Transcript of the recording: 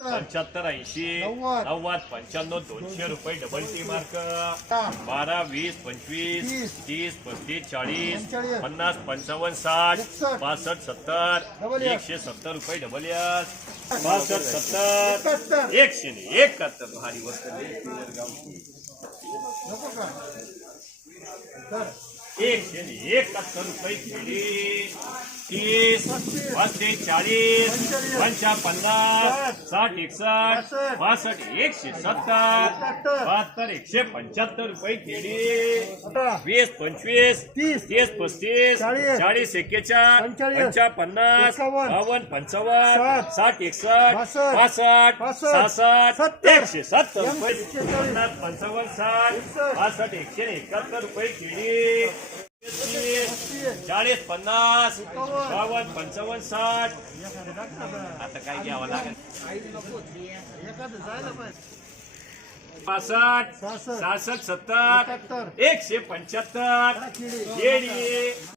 पंच्याहत्तर ऐंशी नव्वद. पंच्याण्णव दोनशे रुपये डबल टी मार्क. बारा वीस पंचवीस तीस. तीस पस्तीस चाळीस. पन्नास पंचावन्न साठ. पासष्ट सत्तर. एकशे सत्तर रुपये डबल एस पासष्ट सत्तर. एकशे एकाहत्तर भारी वस्त. एकशे एकाहत्तर रुपये केली तीस पस्तीस चाळीस पंचा पन्नास साठ एकसष्ट पासष्ट एकशे सत्तर. बहात्तर एकशे पंच्याहत्तर रुपये केली. वीस पंचवीस तीस. तीस पस्तीस चाळीस. चाळीस एक्केचाळ पंचेचाळीस. पंचा पन्नास. बावन्न पंचावन्न साठ. साठ एकसष्ट बासष्ट. पासष्ट. सहासष्ट सत्तर. एकशे सत्तर रुपये पंचावन्न साठ. पासष्ट एकशे एकाहत्तर रुपये केली चाळीस पन्नास बावन्न पंचावन्न साठ आता काय घ्यावं लागेल. पासष्ट सहासष्ट. सत्तर. एकशे पंच्याहत्तर